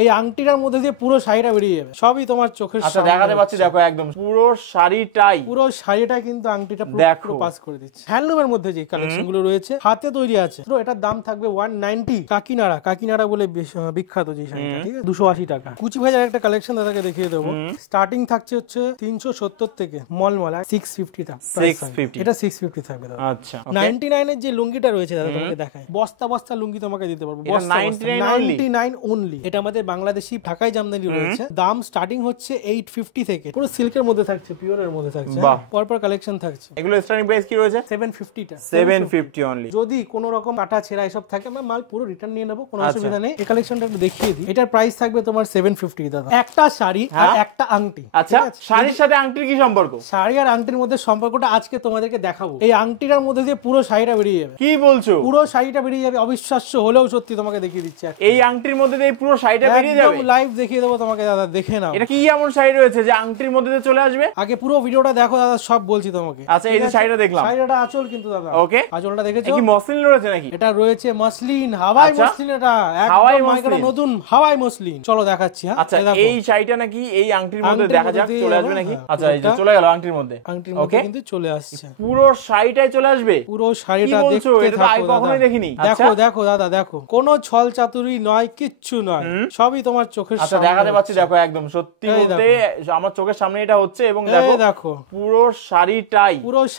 এই আংটিটার মধ্যে দিয়ে পুরো শাড়িটা বেরিয়ে যাবে, সবই তোমার চোখের সামনে। আচ্ছা দেখাতে পাচ্ছি, দেখো একদম পুরো শাড়িটাই, পুরো শাড়িটা কিন্তু আংটিটা পুরো পাস করে দিচ্ছে। হ্যান্ডলুমের মধ্যে যে কালেকশন গুলো রয়েছে হাতে তৈরি আছে, তো এটার দাম থাকবে 190। কাকিনাড়া বলে বিখ্যাত যে শাড়িটা, ঠিক আছে, 280 টাকা। কুচি ভাজার একটা কালেকশন দাদাকে দেখিয়ে দেবো। স্টার্টিং থাকছে হচ্ছে 370 থেকে মলমল 650 টাকা, 650 এটা 650 থাকবে দাদা। আচ্ছা 99 এর যে লুঙ্গিটা রয়েছে দাদা তোমাকে দেখাই, বস্তা বস্তা লুঙ্গি তোমাকে দিতে পারবো, বস্তা 99 অনলি। এটা আমাদের বাংলাদেশি ঢাকায় জামদানি রয়েছে, দাম স্টার্টিং হচ্ছে 850 থেকে, পুরো সিল্কের মধ্যে থাকছে, পিওরের মধ্যে থাকছে, পরপর কালেকশন থাকছে। এগুলো স্টার্টিং প্রাইস কি রয়েছে? 750 টা, 750 অনলি। যদি কোনো রকম কাটা ছেঁড়া এসব থাকে আমরা মাল পুরো রিটার্ন নিয়ে নেবো, কোনো অসুবিধা নেই। এই কালেকশনটা একটু দেখিয়ে দিই। এটার প্রাইস থাকবে তোমার 750 দাদা। একটা শাড়ি আর একটা আংটি। আচ্ছা শাড়ির সাথে আংটির কি সম্পর্ক? শাড়ি আর আংটির মধ্যে সম্পর্কটা আজকে তোমাদেরকে দেখাবো। এই আংটিটার মধ্যে দিয়ে পুরো শাড়িটা বেরিয়ে যাবে। কি বলছো? পুরো শাড়িটা বেরিয়ে যাবে, অবিশ্বাস্য হলেও সত্যি তোমাকে দেখিয়ে দিচ্ছি। এই আংটির মধ্যে দিয়ে পুরো শাড়িটা বেরিয়ে যাবে, একদম লাইভ দেখিয়ে দেবো তোমাকে দাদা, দেখে নাও। এটা কি এমন শাড়ি রয়েছে যে আংটির মধ্যে দিয়ে চলে আসবে? আগে পুরো ভিডিওটা দেখো দাদা, সব বলছি তোমাকে। আচ্ছা এই যে শাড়িটা দেখলাম, শাড়িটা আঁচল কিন্তু দাদা, ওকে আঁচলটা দেখেছো? কি মসলিন রয়েছে নাকি? এটা রয়েছে মসলিন, হাওয়াই মসলিন, এটা একদম মার্কেটে নতুন হাওয়াই মসলিন। চলো দেখাচ্ছি। হ্যাঁ আচ্ছা এই শাড়িটা নাকি এই আংটির মধ্যে দেখা যাক চলে আসবে নাকি? আচ্ছা এই যে চলে গেল আংটির মধ্যে, আংটির মধ্যে কিন্তু চলে আসছে, পুরো শাড়িটাই চলে আসবে। পুরো শাড়িটা দেখতে থাকো, কখনোই দেখিনি। দেখো দেখো দাদা, দেখো কোনো ছল চাতুরি নয়, কিচ্ছু নয়, সবই তোমার চোখের সামনে। আচ্ছা দেখাতে পাচ্ছি, দেখো একদম সত্যি বলতে আমার চোখের সামনে এটা হচ্ছে, এবং দেখো পুরো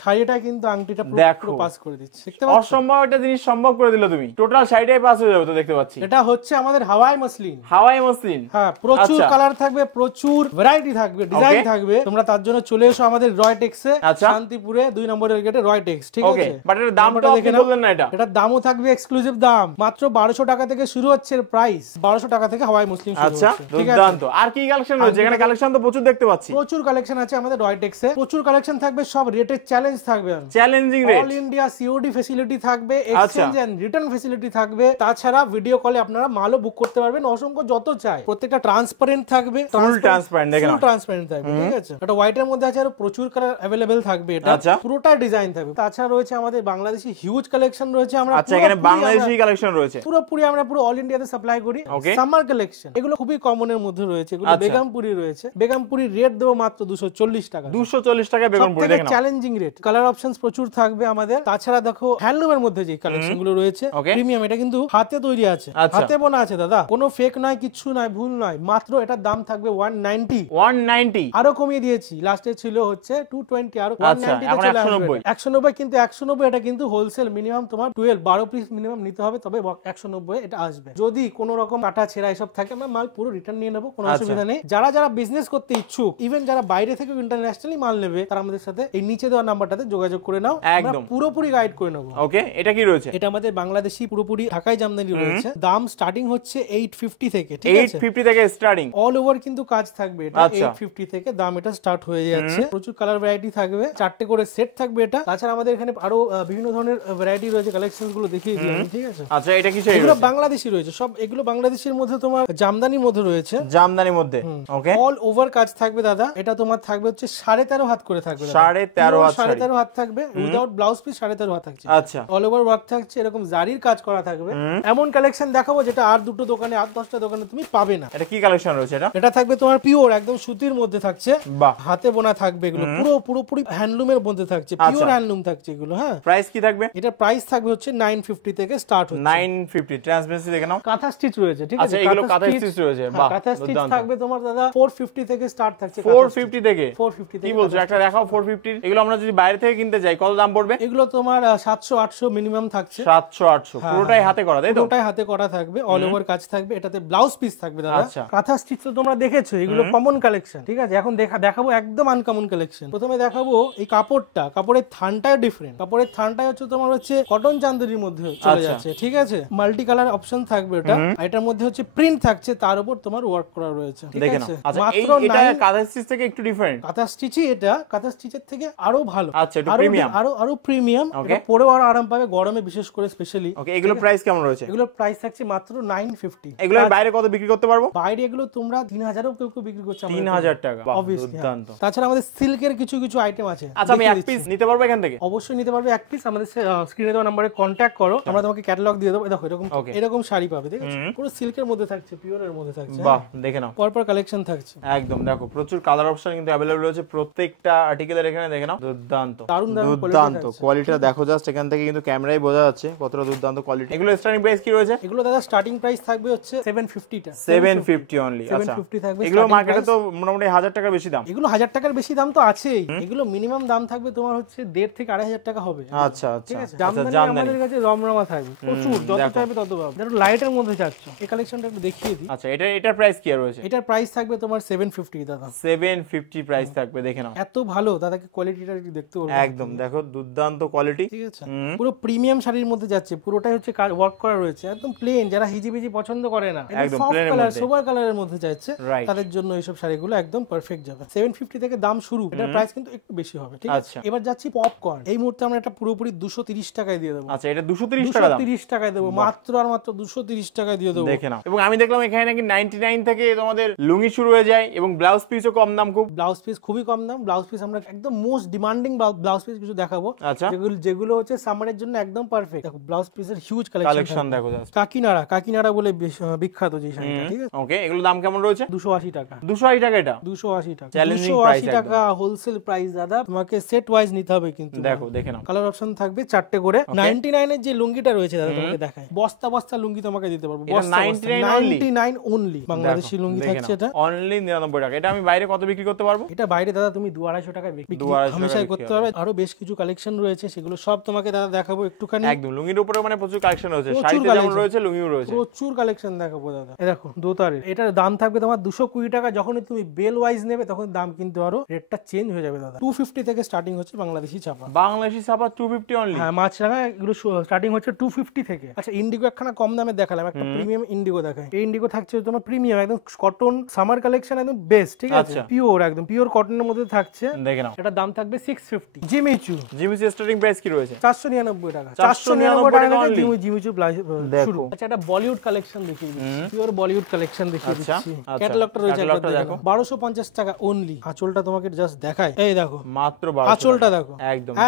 শাড়িটা কিন্তু আংটিটা পুরো পাস করে দিচ্ছে, দেখতে পাচ্ছ? অসম্ভব একটা জিনিস সম্ভব করে দিলে তুমি, টোটাল শাড়িটাই পাস হয়ে যাবে। তো দেখতে পাচ্ছি এটা হচ্ছে আমাদের হাওয়াই মসলিন। হ্যাঁ প্রচুর কালার থাকবে, প্রচুর ভ্যারাইটি থাকবে, ডিজাইন থাকবে। তোমরা তার জন্য চলে এসো আমাদের রয়টেক্সে, শান্তিপুরে 2 নম্বরের গেটে রয়টেক্স, ঠিক আছে? বাট এর দামটা আপনি বললেন না, এটার দামও থাকবে এক্সক্লুসিভ দাম, মাত্র 1200 টাকা থেকে শুরু হচ্ছে এর প্রাইস। 1200 টাকা থেকে হাওয়াই মসলিন শুরু হচ্ছে। আচ্ছা দুর্দান্ত। আর কি কালেকশন রয়েছে এখানে? কালেকশন তো প্রচুর দেখতে পাচ্ছি, প্রচুর কালেকশন আছে আমাদের রয়টেক্সে, প্রচুর কালেকশন থাকবে, সব রেটের চ্যালেঞ্জ থাকবে, challenging rate, all India COD facility থাকবে, এক্সচেঞ্জ এন্ড রিটার্ন ফ্যাসিলিটি থাকবে। তাছাড়া ভিডিও কলে আপনারা মালও বুক করতে পারবেন, অসংখ্য যত চাই। প্রত্যেকটা ট্রান্সপারেন্ট থাকবে, ফুল ট্রান্সপারেন্ট, দেখেন ফুল ট্রান্সপারেন্ট থাকবে, ঠিক আছে? এটা হোয়াইটের মধ্যে আছে, আর প্রচুর কালার अवेलेबल থাকবে, এটা পুরোটা ডিজাইন থাকবে। তাছাড়া রয়েছে আমাদের বাংলাদেশি হিউজ কালেকশন রয়েছে, আমরা আচ্ছা এখানে বাংলাদেশি কালেকশন রয়েছে, পুরোপুরি আমরা পুরো অল ইন্ডিয়াতে সাপ্লাই করি। সামার কালেকশন এগুলো খুবই কমনের মধ্যে রয়েছে, এগুলো বেগমপুরি রয়েছে। বেগমপুরি রেট দেবো মাত্র 240 টাকা, 240 টাকা বেগমপুরি, দেখেন চ্যালেঞ্জিং রেট। কালার অপশনস প্রচুর থাকবে আমাদের। তাছাড়া দেখো হ্যান্ডলুমের মধ্যে যে কালেকশন গুলো রয়েছে প্রিমিয়াম, এটা কিন্তু হাতে তৈরি আছে, হাতে বোনা আছে দাদা, কোনো ফেক নয়, কিচ্ছু নয়, ভুল নয়। মাত্র এটার দাম থাকবে 190। আরো কমিয়ে দিয়েছি, লাস্টে ছিল হচ্ছে 220, আরো 190 তে চলে আসবে 190। কিন্তু 190 এটা কিন্তু হোলসেল, মিনিমাম তোমার 12 পিস মিনিমাম নিতে হবে, তবে 190 এটা আসবে। যদি কোনো রকম কাটা ছেঁড়া এসব থাকে আমরা মাল পুরো রিটার্ন নিয়ে নেবো, কোনো অসুবিধা নেই। যারা বিজনেস করতে ইচ্ছুক, ইভেন যারা বাইরে থেকে ইন্টারন্যাশনালি মাল নেবে, তারা আমাদের সাথে এই নিচে দেওয়া নাম্বারটাতে যোগাযোগ করে নাও, আমরা পুরোপুরি গাইড করে নেবো। ওকে এটা কি রয়েছে? এটা আমাদের বাংলাদেশি পুরোপুরি ঢাকায় জামদানি রয়েছে, দাম স্টার্টিং হচ্ছে 850 থেকে, ঠিক আছে? 850 থেকে স্টার্টিং, অল ওভার কিন্তু কাজ থাকবে, এটা 850 থেকে দাম এটা স্টার্ট হয়ে যাচ্ছে। প্রচুর কালার ভ্যারাইটি থাকবে, 4টে করে সেট থাকবে এটা। তাছাড়া আমাদের এখানে আরো বিভিন্ন ধরনের ভ্যারাইটি রয়েছে, কালেকশন গুলো দেখিয়ে দিই আমি, ঠিক আছে? আচ্ছা এটা কি সেই? এগুলো বাংলাদেশি রয়েছে, সব এগুলো বাংলাদেশের মধ্যে তোমার জামদানির মধ্যে রয়েছে, জামদানির মধ্যে। ওকে অল ওভার কাজ থাকবে দাদা। এটা তোমার থাকবে হচ্ছে 13.5 হাত করে থাকবে, 13.5 হাত থাকবে, উইদাউট ব্লাউজ পিস 13.5 হাত থাকছে। আচ্ছা অল ওভার ওয়ার্ক থাকছে, এরকম জারির কাজ করা থাকবে। এমন কালেকশন দেখাবো যেটা আর দুটো দোকানে, আর 10টা দোকানে তুমি পাবে না। এটা কি কালেকশন রয়েছে? এটা থাকবে তোমার পিওর একদম সুতির মধ্যে থাকছে, হাতে বোনা থাকবে, এগুলো পুরোপুরি হ্যান্ডলুমের মধ্যে থাকছে, পিওর হ্যান্ডলুম থাকছে এগুলো। হ্যাঁ প্রাইস কি থাকবে? এটা প্রাইস থাকবে হচ্ছে 950 থেকে স্টার্ট হচ্ছে, 950। ট্রান্সপারেন্সি দেখে নাও, কাঁথা স্টিচ রয়েছে, ঠিক আছে? আচ্ছা এগুলো কাঁথা স্টিচ রয়েছে, বাহ কাঁথা স্টিচ থাকবে তোমার দাদা 450 থেকে স্টার্ট থাকছে, 450 থেকে 450 থেকে। কি বলছো? একটা দেখাও 450। এগুলো আমরা যদি বাইরে থেকে কিনতে যাই কত দাম পড়বে? এগুলো তোমার 700-800 মিনিমাম থাকছে, 700-800 পুরোটাই হাতে করা, তাই তো? পুরোটাই হাতে করা থাকবে, অল ওভার কাজ থাকবে, এটাতে ব্লাউজ পিস থাকবে দাদা। কাঁথা স্টিচ তো তোমরা দেখেছো, এগুলো কমন কালেকশন, ঠিক আছে? এখন দেখাবো একদম আনকমন কালেকশন। প্রথমে দেখাবো এই কাপড়টা, কাপড়ের থানটাও ডিফারেন্ট, কাপড়ের থানটাই হচ্ছে তোমার হচ্ছে কটন চান্দুরির মধ্যে চলে যাচ্ছে, ঠিক আছে? মাল্টি কালার অপশন থাকবে এটা, এটার মধ্যে হচ্ছে প্রিন্ট থাকছে, তার উপর তোমার ওয়ার্ক করা রয়েছে, ঠিক আছে? মাত্র এটা কাঁথা স্টিচ থেকে একটু ডিফারেন্ট, কাঁথা স্টিচই এটা কাঁথা স্টিচের থেকে আরো ভালো, আচ্ছা একটু প্রিমিয়াম, আরো প্রিমিয়াম, এটা পরেও আরো আরাম পাবে গরমে, বিশেষ করে স্পেশালি। ওকে এগুলো প্রাইস কেমন রয়েছে? এগুলো প্রাইস থাকছে মাত্র 950। এগুলো বাইরে কত বিক্রি করতে পারবো? বাইরে এগুলো তোমরা 3000 কেউ বিক্রি করছে, 3000 টাকা, দুর্দান্ত। তাছাড়া আমাদের সিল্কের কিছু আইটেম আছে। আচ্ছা আমি এক পিস নিতে পারবো এখান থেকে? অবশ্যই নিতে পারবে এক পিস, আমাদের স্ক্রিনে দেওয়া নম্বরে কন্ট্যাক্ট করো, আমরা তোমাকে ক্যাটালগ দিয়ে দেবো। দেখো এরকম শাড়ি পাবে, ঠিক আছে? পুরো সিল্কের মধ্যে থাকছে, থাকছে, পিওরের মধ্যে থাকছে। বাহ, দেখে নাও, পরপর কালেকশন থাকছে। একদম দেখো, প্রচুর কালার অপশন কিন্তু अवेलेबल রয়েছে প্রত্যেকটা আর্টিকেলের। এখানে দেখে নাও, দুর্দান্ত দুর্দান্ত কোয়ালিটিটা দেখো, জাস্ট এখান থেকে কিন্তু ক্যামেরায় বোঝা যাচ্ছে কতটা দুর্দান্ত কোয়ালিটি। এগুলো স্টার্টিং প্রাইস কি রয়েছে? এগুলো দাদা স্টার্টিং প্রাইস থাকবে হচ্ছে 750 টা। 750 অনলি। আচ্ছা, 750 থাকবে। এগুলো মার্কেটে তো মোটামুটি 1000 টাকার বেশি দাম। এগুলো 1000 টাকার বেশি দাম তো আছেই। এগুলো মিনিমাম দাম থাকবে তোমার হচ্ছে 1.5 থেকে 2500 টাকা হবে। আচ্ছা আচ্ছা, ঠিক আছে। জামদানি আমাদের কাছে রমরমা থাকবে প্রচুর, যত চাইবে তত পাবে। যারা লাইটের মধ্যে চাচ্ছ, এই কালেকশনটা একটু দেখিয়ে দিই। আচ্ছা, এটার প্রাইস কি রয়েছে? এটার প্রাইস থাকবে তোমার 750 দাদা। 750 প্রাইস থাকবে, দেখে নাও। এত ভালো দাদাকে কোয়ালিটিটা একটু দেখতে বলবো। একদম দেখো, দুর্দান্ত কোয়ালিটি। ঠিক আছে, পুরো প্রিমিয়াম শাড়ির মধ্যে যাচ্ছে, পুরোটাই হচ্ছে ওয়ার্ক করা রয়েছে, একদম প্লেন। যারা হিজিবিজি পছন্দ করে না, একদম সফট কালার, সোবার কালারের মধ্যে চাইছে, তাদের জন্য এইসব শাড়িগুলো একদম পারফেক্ট যাবে। 750 থেকে দাম শুরু, এটার প্রাইস কিন্তু একটু বেশি হবে। ঠিক আছে, এবার যাচ্ছি পপকর্ন। এই মুহূর্তে আমরা এটা পুরোপুরি 230 টাকায় দিয়ে দেবো। আচ্ছা, এটা 230 টাকা দাম। 230 টাকায় দেবো, মাত্র আর মাত্র 230 টাকায় দিয়ে দেবো। দেখে নাও। এবং আমি দেখলাম এখানে নাকি 99 থেকে তোমাদের লুঙ্গি শুরু হয়ে যায়, এবং ব্লাউজ পিসও কম দাম। খুব ব্লাউজ পিস খুবই কম দাম। ব্লাউজ পিস আমরা একদম মোস্ট ডিমান্ডিং ব্লাউজ পিস কিছু দেখাবো। আচ্ছা, যেগুলো হচ্ছে সামারের জন্য একদম পারফেক্ট। দেখো ব্লাউজ পিসের হিউজ কালেকশন দেখো, জাস্ট কাকিনাড়া বলে বিখ্যাত যে শাড়িটা। ঠিক আছে, ওকে। এগুলো দাম কেমন রয়েছে? 280 টাকা। 280 টাকা এটা? 280 টাকা। চ্যালেঞ্জিং প্রাইস, 280 টাকা হোলসেল প্রাইস দাদা। তোমাকে সেট ওয়াইজ নিতে হবে কিন্তু। দেখো, দেখে নাও। কালার অপশন থাকবে 4টে করে। 99 এর যে লুঙ্গিটা রয়েছে দাদা, তোমাকে দেখাই, বস্তা বস্তা লুঙ্গি তোমাকে দিতে পারবো। 99 অনলি বাংলাদেশি লুঙ্গি থাকছে। এটা অনলি 99 টাকা। এটা আমি বাইরে কত বিক্রি করতে পারবো? এটা বাইরে দাদা তুমি 200-250 টাকায় বিক্রি হামেশাই করতে পারবে। আরো বেশ কিছু কালেকশন রয়েছে, সেগুলো সব তোমাকে দাদা দেখাবো একটুখানি। একদম লুঙ্গির উপরে মানে প্রচুর কালেকশন রয়েছে, শাড়িতে যেমন রয়েছে লুঙ্গিও রয়েছে, প্রচুর কালেকশন দেখাবো দাদা। এই দেখো দোতারে, এটার দাম থাকবে তোমার 220 টাকা। যখনই তুমি বেল ওয়াইজ নেবে তখন দাম কিন্তু আরো রেটটা চেঞ্জ হয়ে যাবে দাদা। 250 থেকে স্টার্টিং হচ্ছে বাংলাদেশি ছাপা। বাংলাদেশি ছাপা 250 অনলি। হ্যাঁ, মাছরাঙা এগুলো স্টার্টিং হচ্ছে 250 থেকে। আচ্ছা, ইন্ডিগো একখানা কম দামে দেখালাম, একটা প্রিমিয়াম ইন্ডিগো দেখাই। এই ইন্ডিগো থাকছে তোমার প্রিমিয়াম, একদম কটন সামার কালেকশন, একদম বেস্ট। ঠিক আছে, পিওর, একদম পিওর কটনের মধ্যে থাকছে। দেখে নাও, এটার দাম থাকবে 650। জিমিচু স্টার্টিং প্রাইস কি রয়েছে? 499 টাকা। 499 টাকা অনলি জিমিচু শুরু। আচ্ছা, এটা বলিউড কালেকশন দেখিয়ে দিচ্ছি, পিওর বলিউড কালেকশন দেখিয়ে দিচ্ছি। ক্যাটালগটা রয়েছে, একবার দেখো। 1250 টাকা অনলি। আঁচলটা তোমাকে জাস্ট দেখাই, এই দেখো, মাত্র 1200। আঁচলটা দেখো,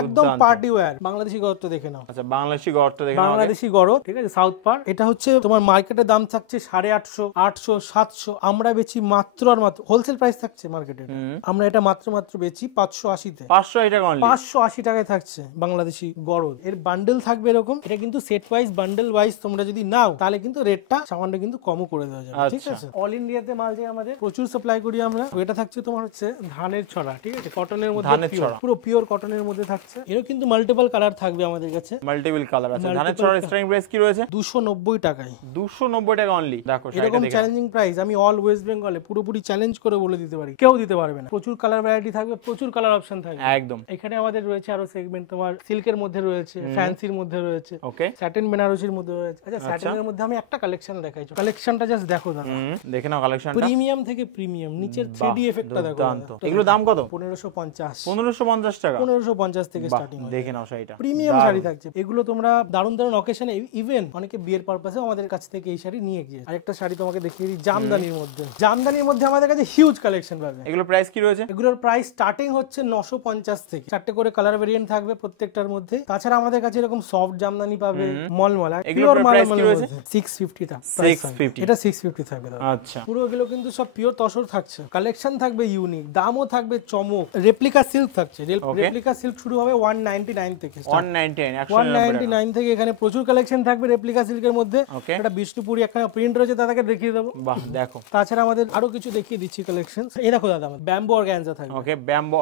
একদম পার্টি ওয়্যার। বাংলাদেশি গড়টা দেখে নাও। আচ্ছা, বাংলাদেশি গড়টা দেখে নাও। বাংলাদেশি গড়, ঠিক আছে, সাউথ পার্ট। এটা হচ্ছে তোমার মার্কেটের দাম থাকছে 850, 800, 700। আমরা বেচি মাত্র আর মাত্র, হোলসেল প্রাইস থাকছে মার্কেটে, আমরা এটা মাত্র বেচি 580 তে। 580 টাকা অনলি। 580 টাকায় থাকছে বাংলাদেশি গড়। এর বান্ডেল থাকবে এরকম। এটা কিন্তু সেট ওয়াইজ, বান্ডেল ওয়াইজ তোমরা যদি নাও তাহলে কিন্তু রেটটা সামান্য কিন্তু কমও করে দেওয়া যাবে। ঠিক আছে, অল ইন্ডিয়াতে মাল যায় আমাদের, প্রচুর সাপ্লাই করি আমরা। এটা থাকছে তোমার হচ্ছে ধানের ছড়া, ঠিক আছে, কটনের মধ্যে, পুরো পিওর কটনের মধ্যে থাকছে। এরও কিন্তু মাল্টিপল কালার থাকবে আমাদের কাছে, মাল্টিপল কালার আছে। ধানের ছড়ার স্টার্টিং প্রাইস কি রয়েছে? 290 টাকায়। 290 টাকা অনলি। দেখো, এরকম চ্যালেঞ্জিং প্রাইস আমি অল ওয়েস্ট বেঙ্গলে পুরোপুরি চ্যালেঞ্জ করে বলে দিতে পারি, কেউ দিতে পারবে না। প্রচুর কালার ভ্যারাইটি থাকবে, প্রচুর কালার অপশন থাকবে একদম। এখানে আমাদের রয়েছে আরো সেগমেন্ট, তোমার সিল্কের মধ্যে রয়েছে, ফ্যান্সির মধ্যে রয়েছে, ওকে, স্যাটিন বেনারসির মধ্যে রয়েছে। আচ্ছা, স্যাটিনের মধ্যে আমি একটা কালেকশন দেখাইছি, কালেকশনটা জাস্ট দেখো দাদা, দেখে নাও কালেকশনটা। প্রিমিয়াম থেকে প্রিমিয়াম, নিচের 3D এফেক্টটা দেখো। এগুলো দাম কত? 1550। 1550 টাকা। 1550 থেকে স্টার্টিং হয়। দেখে নাও শাড়িটা, প্রিমিয়াম শাড়ি থাকছে। এগুলো তোমরা দারুণ দারুণ অকেশনে, ইভেন অনেকে বিয়ের পারপাসে আমাদের কাছ থেকে এই শাড়ি নিয়ে গিয়ে। আরেকটা শাড়ি তোমাকে দেখিয়ে দিই, জামদানির মধ্যে। জামদানির মধ্যে আমাদের কাছে হিউজ কালেকশন পাবে। এগুলোর প্রাইস কি রয়েছে? এগুলোর প্রাইস স্টার্টিং হচ্ছে 950 থেকে। 4টে করে কালার ভেরিয়েন্ট থাকবে প্রত্যেকটার মধ্যে। তাছাড়া আমাদের কাছে এরকম সফট জামদানি পাবে, মলমলা। এগুলোর প্রাইস কি রয়েছে? 650 টা। 650 এটা 650 থাকবে দাদা। আচ্ছা, পুরো এগুলো কিন্তু সব পিওর তসর থাকছে। কালেকশন থাকবে ইউনিক, দামও থাকবে চমক। রেপ্লিকা সিল্ক থাকছে, রেপ্লিকা সিল্ক শুরু হবে 199 থেকে। 199 থেকে এখানে প্রচুর কালেকশন থাকবে রেপ্লিকা সিল্কের মধ্যে। এটা বিষ্ণুপুরি একটা প্রিন্ট রয়েছে, দাদাকে দেখিয়ে দেবো। বাহ, দেখো। তাছাড়া আমাদের আরো কিছু দেখিয়ে দিচ্ছি কালেকশন। এই দেখো দাদা, আমার ব্যাম্বো অর্গানজা থাকবে। ওকে, ব্যাম্বো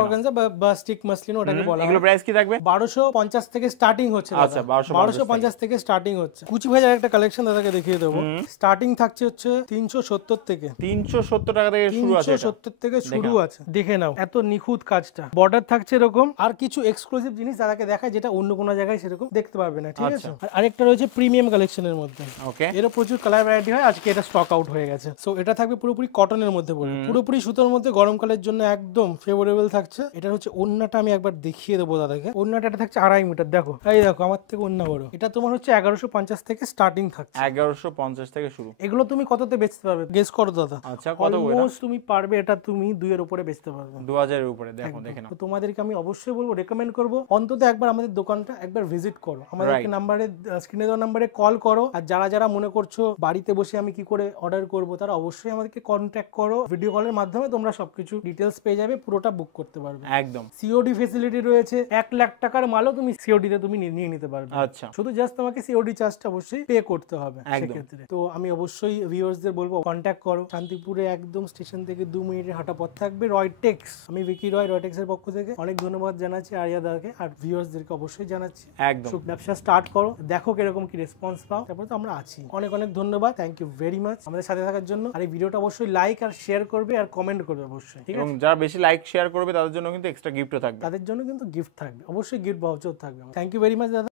অর্গানজা বা স্টিক মাসলিন ওটাকে বলা হয়। এগুলো প্রাইস কি থাকবে? 1250 থেকে স্টার্টিং হচ্ছে। আচ্ছা, 1250 থেকে স্টার্টিং হচ্ছে। কুচি ভাজার একটা কালেকশন দাদাকে দেখিয়ে দেবো। স্টার্টিং থাকছে হচ্ছে 370 থেকে। 370 টাকা থেকে শুরু আছে। 370 থেকে শুরু আছে, দেখে নাও এত নিখুঁত কাজটা। বর্ডার থাকছে এরকম, আর কিছু এক্সক্লুসিভ জিনিস দাদাকে দেখায় যেটা অন্য কোনো জায়গায় সেরকম দেখতে পারবে না। ঠিক আছে, আর আরেকটা রয়েছে প্রিমিয়াম কালেকশনের মধ্যে। ওকে, এরও প্রচুর কালার ভ্যারাইটি হয়। আজকে এটা স্টক আউট হয়ে গেছে। সো এটা থাকবে পুরোপুরি কটনের মধ্যে, পুরোপুরি সুতোর মধ্যে, গরমকালের জন্য একদম ফেভারেবল থাকছে। এটা হচ্ছে ওন্নাটা, আমি একবার দেখিয়ে দেবো দাদাকে। ওন্নাটা এটা থাকছে 2.5 মিটার। দেখো, এই দেখো, আমার থেকে ওন্না বড়। এটা তোমার হচ্ছে 1150 থেকে স্টার্টিং থাকছে। 1150 থেকে শুরু। এগুলো তুমি কততে বেচতে পারবে গেস করো দাদা? আচ্ছা, কত? অলমোস্ট তুমি পারবে এটা তুমি 2 এর উপরে বেচতে পারবে। 2000 এর উপরে। দেখো, দেখে নাও। তো তোমাদেরকে আমি অবশ্যই বলবো, রেকমেন্ড করব অন্তত একবার আমাদের দোকানটা একবার ভিজিট করো। আমাদেরকে নাম্বারে, স্ক্রিনে দেওয়া নাম্বারে কল করো। আর যারা যারা মনে করছো বাড়িতে বসে আমি কি করে অর্ডার করব, তারা অবশ্যই আমাদেরকে কন্ট্যাক্ট করো, ভিডিও কলের মাধ্যমে তোমরা সবকিছু ডিটেলস পেয়ে যাবে, পুরোটা বুক করতে পারবে। একদম সিওডি ফেসিলিটি রয়েছে, 1 লাখ টাকার মালও তুমি সিওডি তে তুমি নিয়ে নিতে পারবে। আচ্ছা, শুধু জাস্ট তোমাকে সিওডি চার্জটা অবশ্যই পে করতে হবে সেক্ষেত্রে। তো আমি অবশ্যই ভিউয়ার্সদের বলবো কন্ট্যাক্ট করো, শান্তিপুরে একদম স্টেশন থেকে 2 মিনিটের হাঁটা পথ থাকবে। রয়টেক্স, আমি ভিকি রয়, রয়টেক্স এর পক্ষ থেকে অনেক ধন্যবাদ জানাচ্ছি আরিয়াদাকে, আর ভিউয়ার্সদেরকে অবশ্যই জানাচ্ছি একদম ব্যবসা স্টার্ট করো, দেখো কিরকম কি রেসপন্স পাও, তারপরে তো আমরা আছি। অনেক অনেক ধন্যবাদ, থ্যাংক ইউ ভেরি মাচ আমাদের সাথে থাকার জন্য। আর এই ভিডিওটা অবশ্যই লাইক আর শেয়ার করবে আর কমেন্ট করবে অবশ্যই, ঠিক আছে? এবং যারা বেশি লাইক শেয়ার করবে তাদের জন্য কিন্তু এক্সট্রা গিফটও থাকবে, তাদের জন্য কিন্তু গিফট থাকবে, অবশ্যই গিফট ভাউচার থাকবে। থ্যাংক ইউ ভেরি মাচ দাদা।